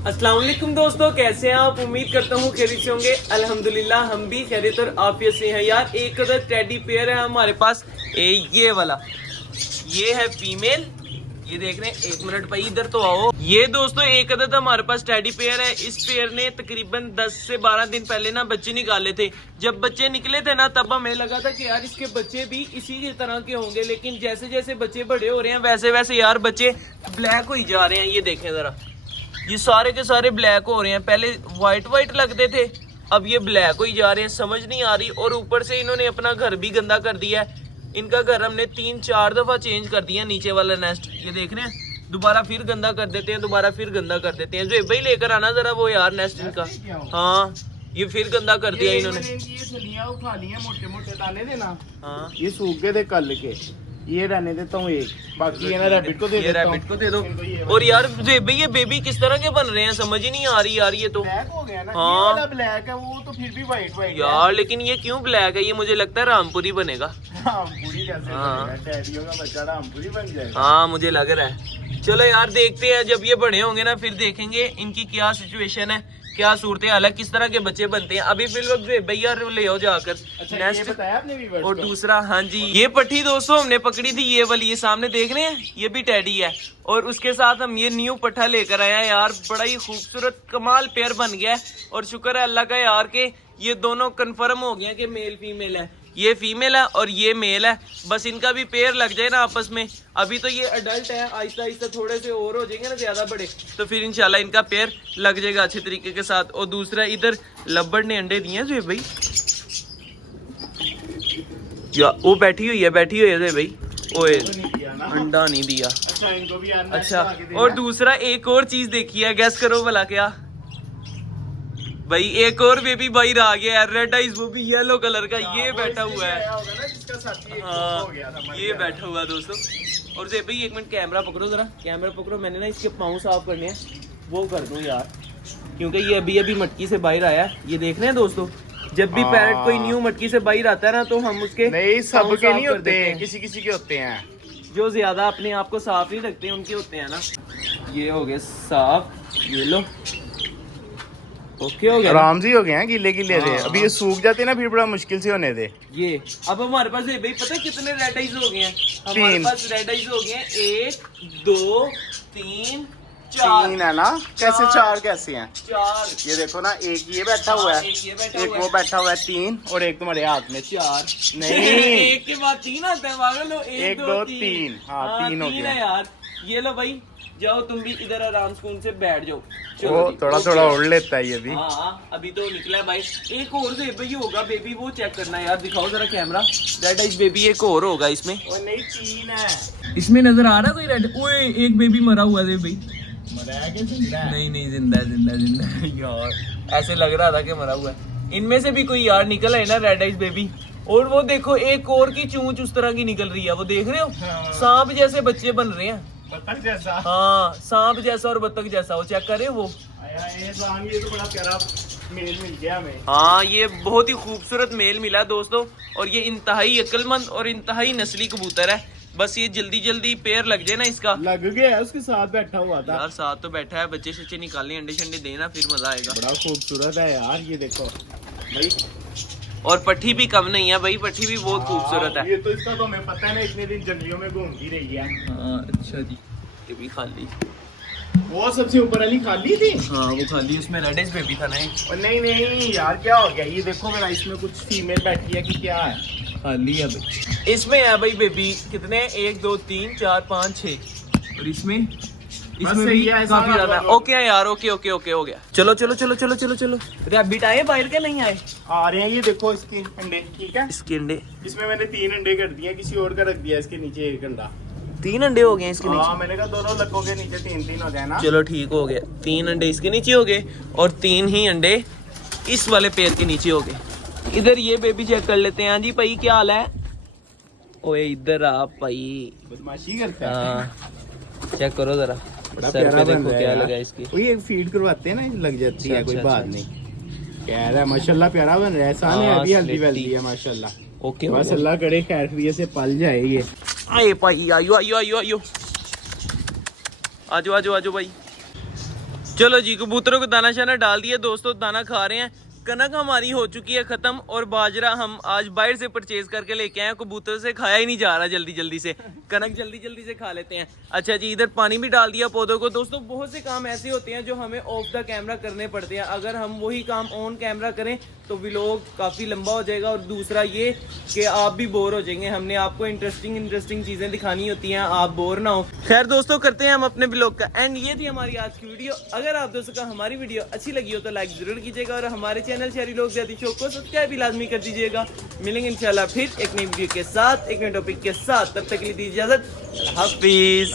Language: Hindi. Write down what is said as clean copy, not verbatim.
अस्सलाम वालेकुम दोस्तों, कैसे हैं आप? उम्मीद करता हूँ खैरियत से होंगे। अल्हम्दुलिल्लाह हम भी खैरियत और आफियत से हैं। यार एक अदर टेडी पेयर है हमारे पास, ये वाला, ये है फीमेल। ये देख रहे हैं, एक मिनट भाई इधर तो आओ। ये दोस्तों एक अदद हमारे पास टेडी पेयर है। इस पेयर ने तकरीबन 10 से 12 दिन पहले ना बच्चे निकाले थे। जब बच्चे निकले थे ना तब हमें लगा था कि यार इसके बच्चे भी इसी की तरह के होंगे, लेकिन जैसे जैसे बच्चे बड़े हो रहे हैं वैसे वैसे यार बच्चे ब्लैक हो ही जा रहे हैं। ये देखें जरा, ये सारे के सारे ब्लैक हो रहे हैं। पहले वाइट लगते थे, अब ये ब्लैक हो ही जा रहे हैं। समझ नहीं आ रही। और ऊपर से इन्होंने अपना घर भी गंदा कर दिया है। इनका घर हमने 3-4 दफा चेंज कर दिया, नीचे वाला नेस्ट। ये देख रहे हैं, दोबारा फिर गंदा कर देते हैं, दोबारा फिर गंदा कर देते हैं। जो भाई लेकर आना जरा वो यार नेस्ट इनका। हाँ, ये फिर गंदा कर दिया इन्होंने। ये उठा ली है, मोटे मोटे दाने थे ना। हाँ, ये सूख गए थे कल के, ये रहने देता हूँ एक, बाकी ये ना रैबिट को दे देता हूँ। रैबिट को दे दो। और यार भाई ये बेबी किस तरह के बन रहे हैं समझ ही नहीं आ रही यार। ये तो ब्लैक हो गया ना। हाँ, ये वाला ब्लैक है, वो तो फिर भी वाइट यार लेकिन ये क्यों ब्लैक है? ये मुझे लगता है रामपुरी बनेगा। रामपुरी कैसे बनेगा? टैडियों का बच्चा रामपुरी बन जाएगा। हाँ मुझे लग रहा है। चलो यार देखते हैं, जब ये बड़े होंगे ना फिर देखेंगे इनकी क्या सिचुएशन है, क्या सूरत हाल है, किस तरह के बच्चे बनते हैं। अभी फिलहाल भैया ले आओ जाकर। अच्छा, नेक्स्ट ये बताया आपने व्यूअर्स और को? दूसरा, हाँ जी, ये पट्टी दोस्तों हमने पकड़ी थी, ये वाली, ये सामने देख रहे हैं, ये भी टैडी है। और उसके साथ हम ये न्यू पट्ठा लेकर आए हैं। यार बड़ा ही खूबसूरत कमाल पेयर बन गया है। और शुक्र है अल्लाह का यार के ये दोनों कंफर्म हो गया कि मेल फीमेल है। ये फीमेल है और ये मेल है। बस इनका भी पेयर लग जाए ना आपस में। अभी तो ये अडल्ट है, आहिस्ता आहिस्ता थोड़े से और हो जाएंगे ना ज्यादा बड़े, तो फिर इंशाल्लाह इनका पेयर लग जाएगा अच्छे तरीके के साथ। और दूसरा इधर लब्बड़ ने अंडे दिए हैं भाई, या वो बैठी हुई है भाई। ओए अंडा नहीं दिया। अच्छा, इनको भी अच्छा, और दूसरा एक और चीज देखी है, गैस करो भला क्या भाई? एक और बेबी बाहर आ गया है, रेड आइज, वो भी येलो कलर का। ये बैठा हुआ है, हाँ ये बैठा हुआ है दोस्तों। और जे भाई एक मिनट कैमरा पकड़ो जरा, कैमरा पकड़ो। मैंने ना इसके पाँव साफ करने हैं, वो कर दूं यार, क्योंकि ये अभी मटकी से बाहर आया है। ये देख रहे हैं दोस्तों, जब भी पैरेट कोई न्यू मटकी से बाहर आता है ना तो हम उसके नहीं, सब के नहीं होते, हैं। किसी के होते हैं जो ज्यादा अपने आप को साफ नहीं रखते उनके होते हैं ना। ये हो गए साफ, ये लो, ओके हो गया, आराम से हो गए हैं, गीले थे। हाँ। अभी ये सूख जाते ना फिर बड़ा मुश्किल से होने थे। ये अब हमारे पास भाई पता है कितने रेड आइज हो गए हैं? हमारे 3 पास रेड आइज हो गए हैं 1 2 3 4 है ना। कैसे 4 कैसे हैं? 4। ये देखो ना, एक ये बैठा हुआ है, एक ये बैठा एक हुआ वो है, बैठा हुआ है 3, और एक तुम्हारे हाथ में 4 नहीं। एक के बाद 3 आता है, पागल हो। 1 2 3, हाँ 3 हो 3 गया है यार। ये लो भाई, जाओ तुम भी इधर आराम सुकून से बैठ जाओ। वो जी, थोड़ा ओके। थोड़ा उड़ लेता है ये भी। हाँ अभी तो निकला है भाई। एक और बेबी होगा, बेबी वो चेक करना है यार, दिखाओ जरा कैमरा। रेड आइज बेबी एक और होगा इसमें। और नहीं 3 है इसमें नजर आ रहा कोई रेड? ओए एक बेबी मरा हुआ है भाई। मरा है कि जिंदा है? नहीं जिंदा है यार, ऐसे लग रहा था कि मरा हुआ है। इनमें से भी कोई यार निकल है ना रेड आइज बेबी। और वो देखो एक और की चूंच उस तरह की निकल रही है, वो देख रहे हो? हाँ। सांप जैसे बच्चे बन रहे हैं। बत्तख जैसा। हाँ सांप जैसा और बत्तख जैसा, वो चेक करे वो। ये तो बड़ा प्यारा मेल मिल गया हमें। हाँ ये बहुत ही खूबसूरत मेल मिला दोस्तों। और ये इंतहाई अक्लमंद और इंतहाई नस्ली कबूतर है। बस ये जल्दी पेयर लग जाए ना इसका। लग गया, उसके साथ बैठा हुआ था यार साथ तो बैठा है, बच्चे शच्चे निकालने, अंडे शंडे देना, फिर मजा आएगा। बड़ा खूबसूरत है यार, ये देखो भाई। और पट्टी भी कम नहीं है भाई, पट्टी भी बहुत खूबसूरत है। ये तो इसका तो हमें पता है ना, इतने दिन जंगलियों में घूमती रही है। हाँ अच्छा जी, ये भी खाली। वो सबसे ऊपर वाली खाली थी। हाँ वो खाली, उसमें रेड आइज बेबी था ना। और नहीं यार, क्या हो गया? ये देखो मेरा, इसमें कुछ फीमेल बैठी है कि क्या है? खाली है भाई। इसमें है भाई बेबी कितने, 1 2 3 4 5 6। और इसमें भी काफी ज्यादा। ओके है यार, ओके हो गया। चलो। रैबिट आए बाहर के नहीं आए? आ रहे हैं, ये देखो इसके अंडे। ठीक है, इसके अंडे, इसमें मैंने 3 अंडे कर दिए, किसी और का रख दिया इसके नीचे 1 अंडा। 3 अंडे हो गए इसके हाँ, नीचे। मैंने कहा दोनों लकों के नीचे 3 हो जाए ना। चलो ठीक हो गया, 3 अंडे इसके नीचे हो गए और 3 ही अंडे इस वाले पेड़ के नीचे हो गए। इधर ये बेबी चेक कर लेते हैं। हाँ जी भाई क्या हाल है? ओए इधर आप भाई, बदमाशी करता है। हाँ चेक करो जरा, बड़ा सर प्यारा पे बन देखो रहा है क्या यार। लगा इसकी। वही एक फीड करवाते हैं ना, लग जाती है, कोई अच्छा, बात अच्छा। नहीं। कह रहा है माशाल्लाह प्यारा बन रहा है, साले हाँ, अभी हल्दी स्लेटी। वल्दी है माशाल्लाह। ओके बस अल्लाह करे खैर खैरियत से पल जाए ये। आए भाई, आयो आजो भाई। चलो जी, कबूतरों को दाना शाना डाल दिया दोस्तों, दाना खा रहे हैं। कनक हमारी हो चुकी है खत्म और बाजरा हम आज बाहर से परचेज करके लेके आए। कबूतर से खाया ही नहीं जा रहा जल्दी जल्दी से, कनक जल्दी जल्दी से खा लेते हैं। अच्छा जी, इधर पानी भी डाल दिया पौधों को। दोस्तों बहुत से काम ऐसे होते हैं जो हमें ऑफ द कैमरा करने पड़ते हैं। अगर हम वही काम ऑन कैमरा करें तो व्लॉग काफ़ी लंबा हो जाएगा, और दूसरा ये कि आप भी बोर हो जाएंगे। हमने आपको इंटरेस्टिंग चीज़ें दिखानी होती हैं, आप बोर ना हो। खैर दोस्तों, करते हैं हम अपने व्लॉग का एंड। ये थी हमारी आज की वीडियो। अगर आप दोस्तों का हमारी वीडियो अच्छी लगी हो तो लाइक जरूर कीजिएगा, और हमारे चैनल शहरी लोग ज्यादा शो को सब्सक्राइब भी लाजमी कर दीजिएगा। मिलेंगे इंशाल्लाह फिर एक नई वीडियो के साथ, एक नए टॉपिक के साथ। तब तक के लिए दीजिए इजाजत। हाफिज।